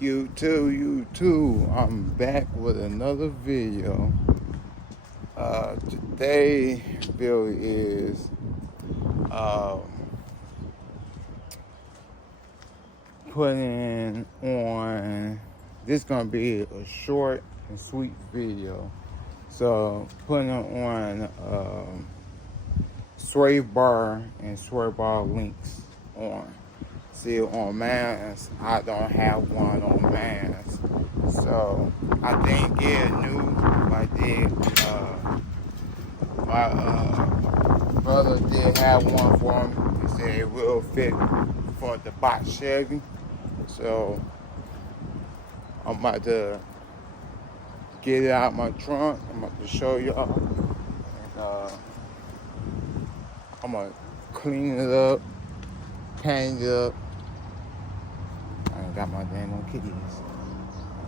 You too. I'm back with another video. Today video is um, putting on. This gonna be a short and sweet video. So putting on sway bar and sway bar links on. See on mans, I don't have one on mans. So I didn't get new. I did. My brother did have one for me. He said it will fit for the box Chevy. So I'm about to get it out my trunk. I'm about to show y'all. And I'm gonna clean it up, paint it up. I ain't got my damn old kitties.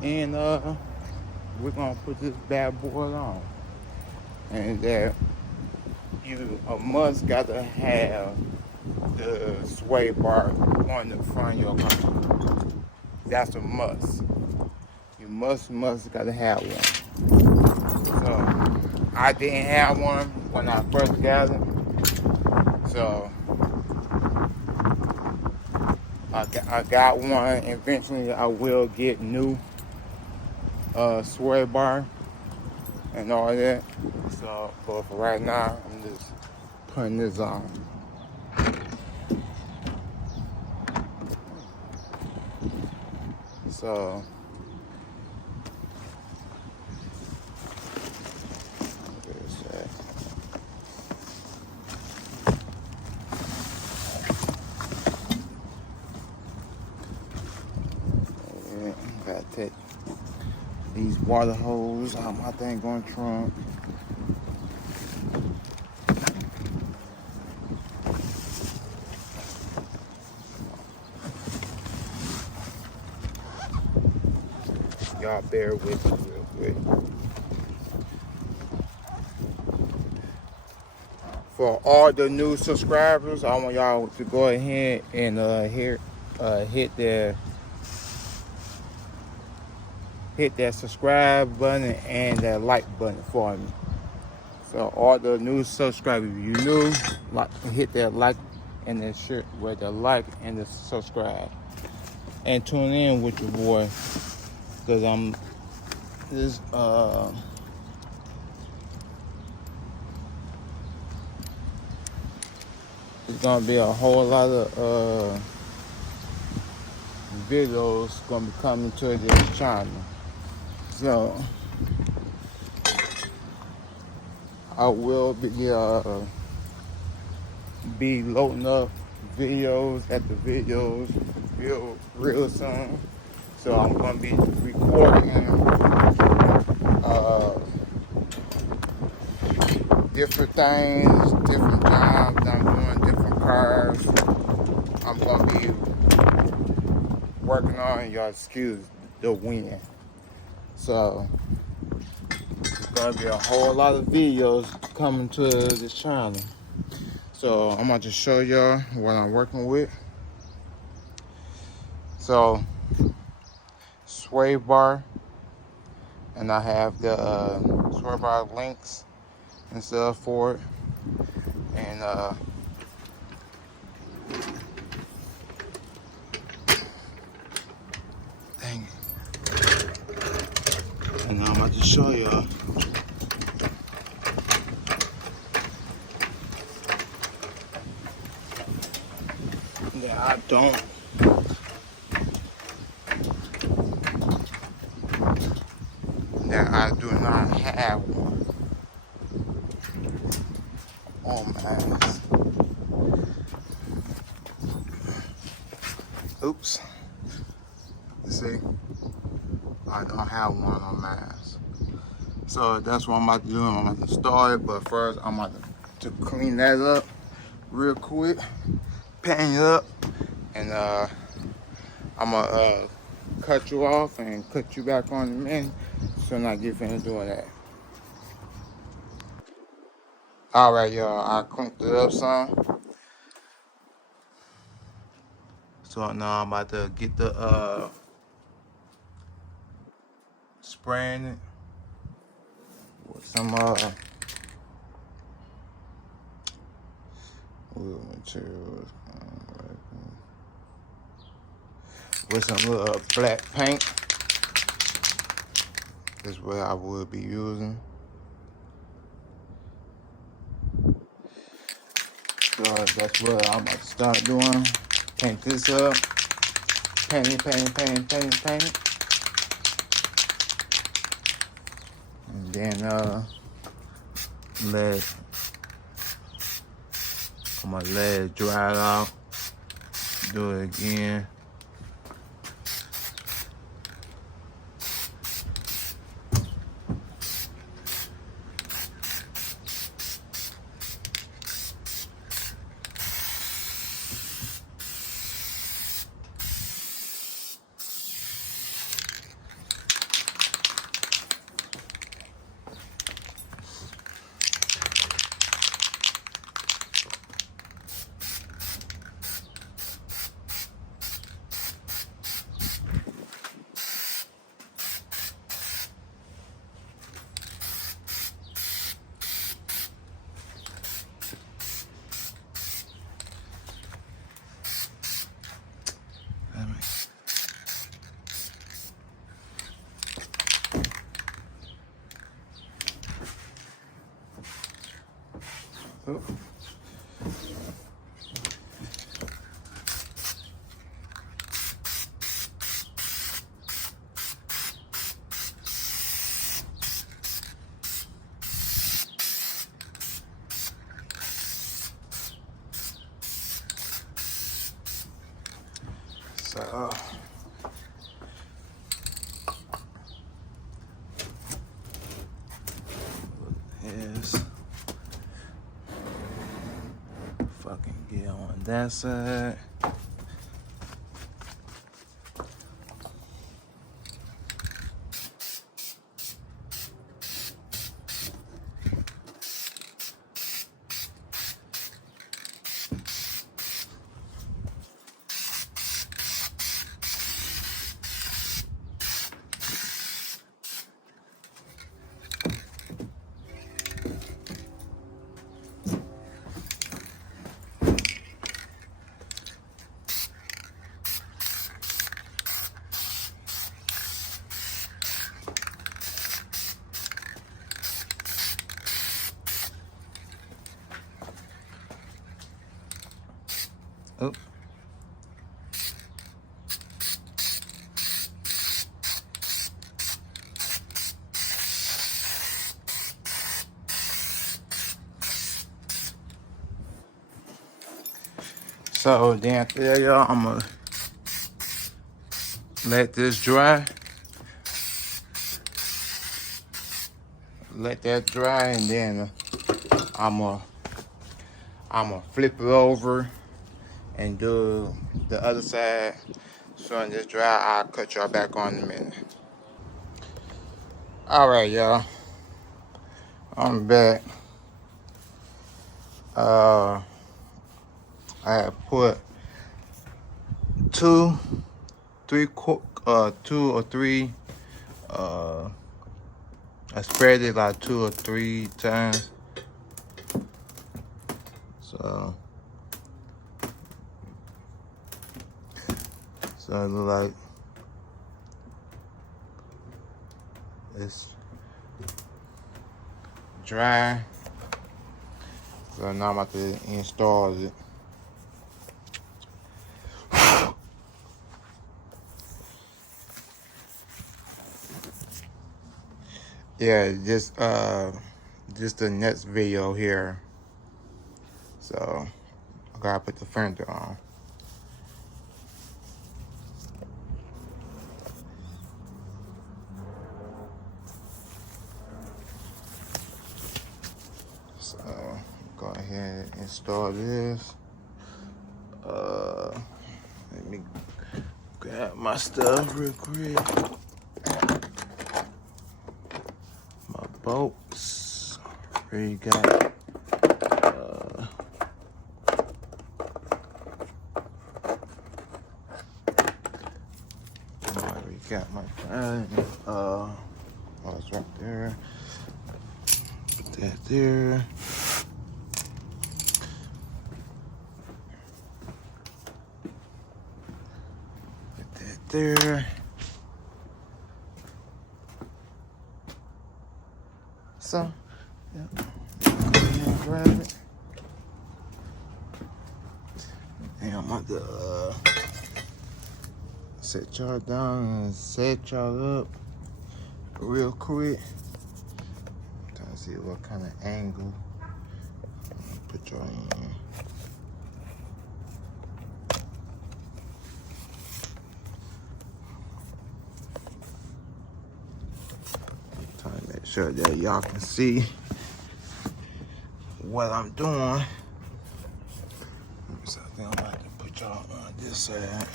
And we're gonna put this bad boy on. And that you a must gotta have the sway bar on the front of your car. That's a must. You must gotta have one. So I didn't have one when I first got it. So I got one. Eventually I will get new sway bar and all that. So but for right now I'm just putting this on. So there's that. Yeah, gotta take these water hoses out my thing going trunk. Y'all bear with me real quick. For all the new subscribers, I want y'all to go ahead and hit that subscribe button and that like button for me. So all the new subscribers, you new, hit that like and that shit with the like and the subscribe. And tune in with your boy, cause I'm this it's gonna be a whole lot of videos gonna be coming to this channel. So I will be loading up videos at the videos real soon. So I'm gonna be recording different things, different jobs I'm doing, different cars I'm gonna be working on. Y'all excuse the wind. So there's gonna be a whole lot of videos coming to this channel. So I'm going to show y'all what I'm working with. So sway bar, and I have the sway bar links and stuff for it. And dang it. And I'm about to show y'all. Yeah, I don't. That I do not have one on my ass. Oops. You see, I don't have one on my ass. So that's what I'm about to do. I'm about to start it, but first I'm about to clean that up real quick, paint it up, and I'm gonna cut you off and cut you back on the minute so I get finished doing that. All right, y'all, I cleaned it up some. So now I'm about to get the spraying it with some wood materials, with some little black paint. This is what I would be using. So that's what I'm about to start doing. Paint this up. Paint it. And then I'm gonna let it dry out. Do it again. Oh. So is fucking get on that side. Oh. So then after that, y'all, I'm gonna let this dry. Let that dry, and then I'm gonna flip it over and do the other side. So when this dry, I'll cut y'all back on in a minute. All right, y'all. I'm back. I had put two or three. I spread it like 2 or 3 times. So it look like it's dry. So now I'm about to install it. Yeah, just the next video here. So I gotta put the fender on. So go ahead and install this. Let me grab my stuff real quick. My bolts. Already got got my Oh, it's right there. Put that there. Put that there. So, yeah. Go ahead and grab it. And I'm about to set y'all down and set y'all up real quick. I'm trying to see what kind of angle put y'all in. Trying to make sure that y'all can see what I'm doing. So I think I'm about to put y'all on this side.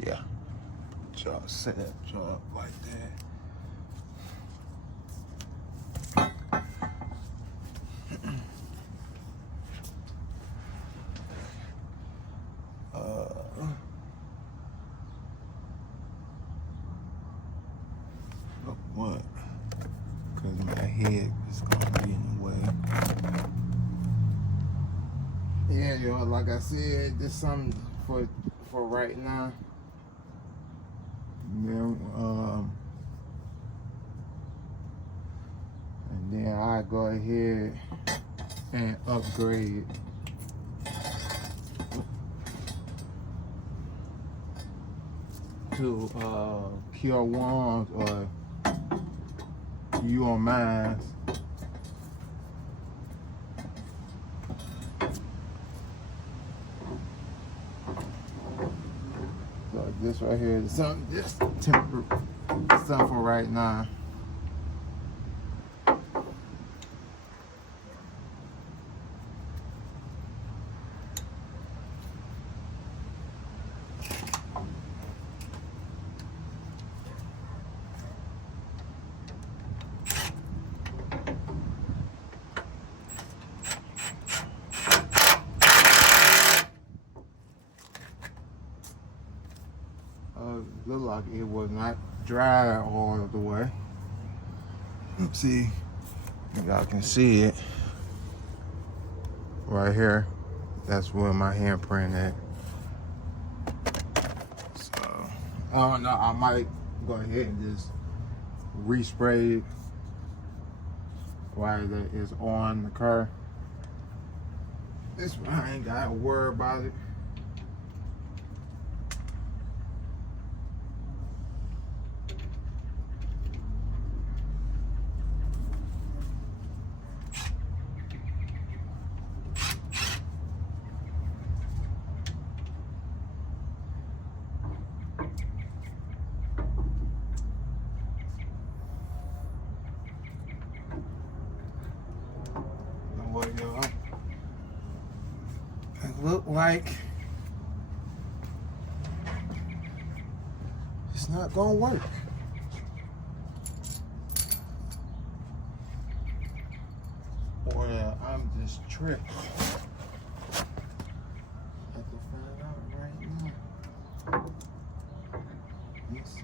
Yeah. Put y'all set y'all up like that. What? Because my head is going to be in the way. Yeah, y'all, like I said, this something for right now. Yeah, and then I go ahead and upgrade to Cure Ones or You on Mine. So this right here is something just temporary stuff for right now. Looked like it was not dry all the way. Let's see, y'all can see it right here. That's where my handprint at. So I don't know. I might go ahead and just respray it while it is on the car. This one I ain't got to worry about it. Y'all, it look like it's not gonna work. Or I'm just tripped. I have to find out right now. Let's see.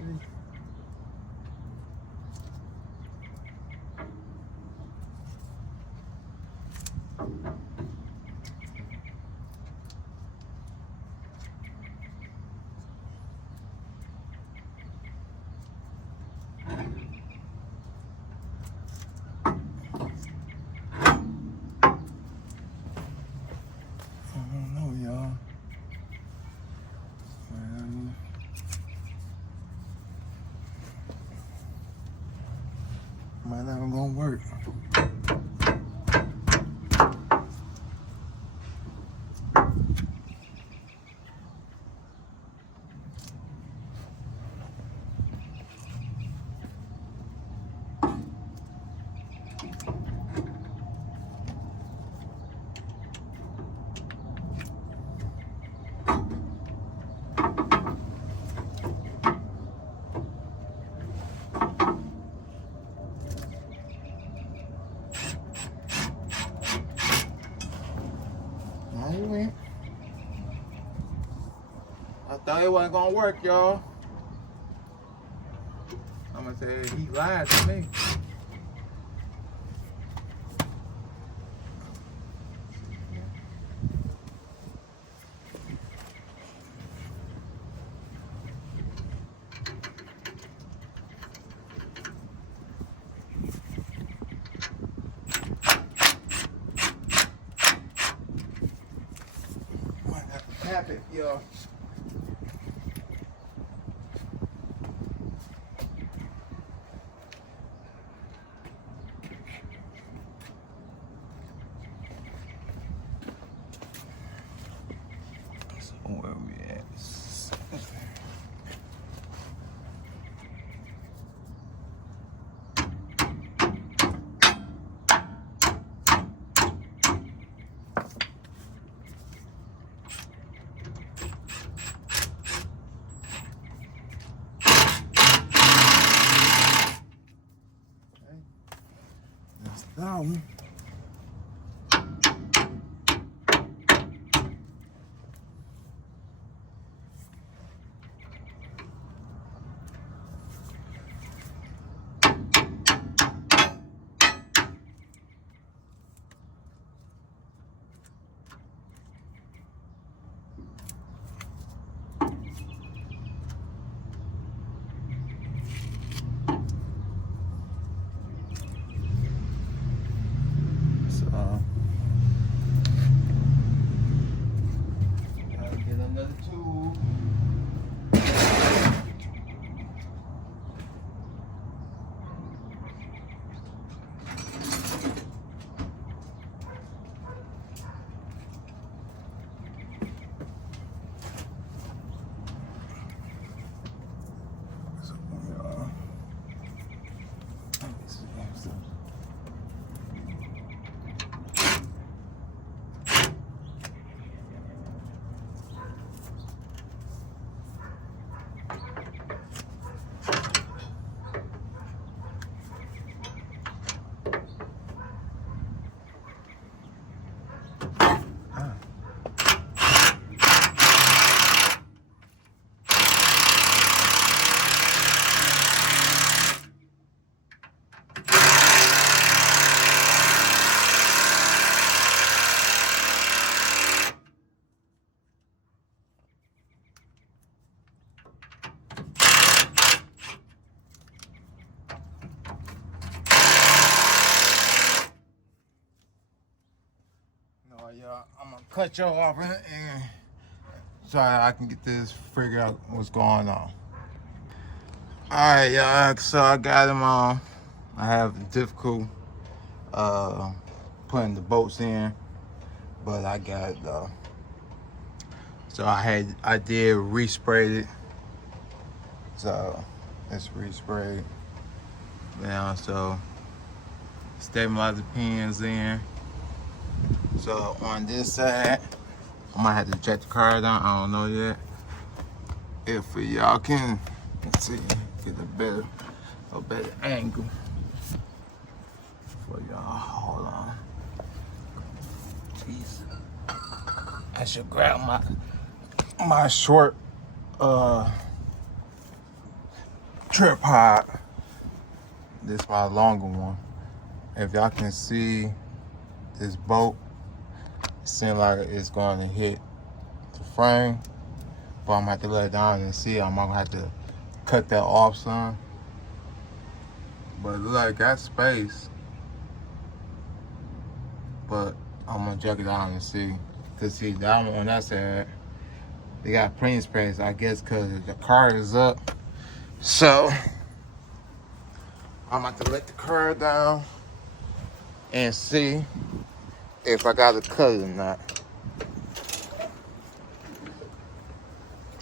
Might not even gonna work. I thought it wasn't gonna work, y'all. I'm gonna say he lied to me. Tap it, y'all. Where we at? That's that one. Gotta get another tool. Y'all, I'm gonna cut y'all off and so I can get this, figure out what's going on. Alright, y'all, so I got them on. I have difficult putting the bolts in, but I got it though. So I did respray it. So it's resprayed now. So stabilizer pins in. So on this side, I might have to check the car down. I don't know yet. If y'all can see, get a better angle for y'all. Hold on. Jeez. I should grab my short tripod. This is my longer one. If y'all can see this bolt, it seems like it's going to hit the frame, but I'm gonna have to let it down and see. I'm gonna have to cut that off some. But it look like it got space, but I'm gonna check it out and see. To see that one on that side, they got plenty of space, I guess, cause the car is up. So I'm gonna have to let the car down and see if I gotta cut it or not.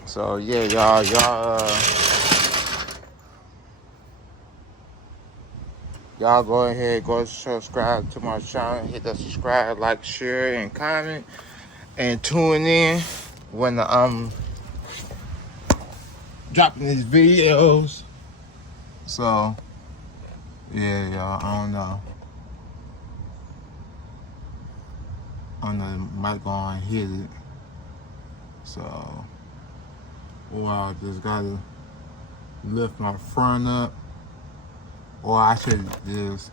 So yeah, y'all go ahead, go subscribe to my channel, hit the subscribe, like, share, and comment, and tune in when I'm dropping these videos. So yeah, y'all, I don't know. I know it might go on and hit it. So or I just gotta lift my front up, or I should just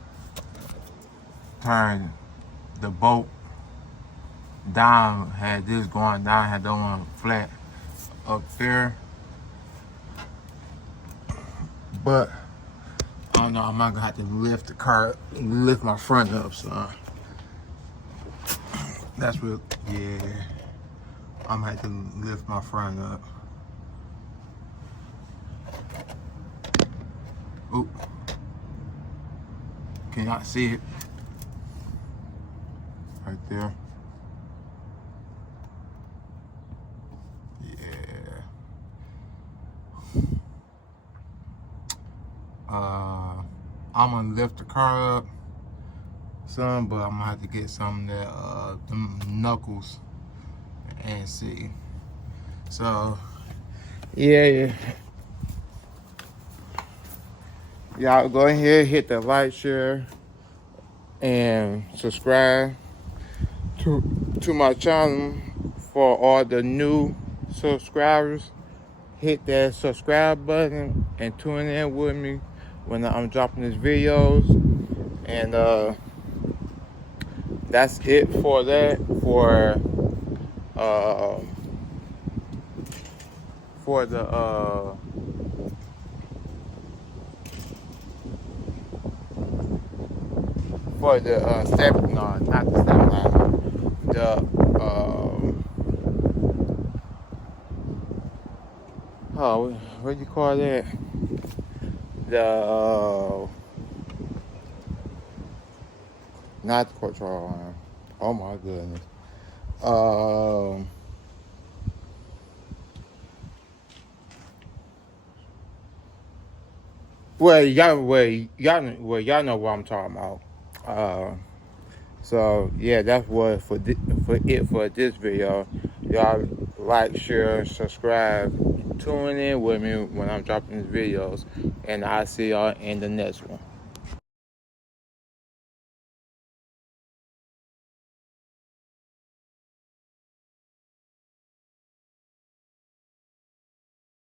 turn the bolt down, had this going down, had that one flat up there. But I don't know, I might gonna have to lift the car, lift my front up, so that's what, yeah, I'm gonna have to lift my front up. Oop. Can y'all see it? Right there. Yeah. I'm gonna lift the car up some, but I'm gonna have to get some of that them knuckles and see. So yeah. Y'all go ahead, hit the like, share, and subscribe to my channel. For all the new subscribers, hit that subscribe button and tune in with me when I'm dropping these videos. And that's it for that. For the step, no, not the step ladder, the oh, what do you call that? The not the control arm. Oh my goodness. Y'all know what I'm talking about. So yeah, that's what for this video. Y'all like, share, subscribe, tune in with me when I'm dropping these videos, and I'll see y'all in the next one.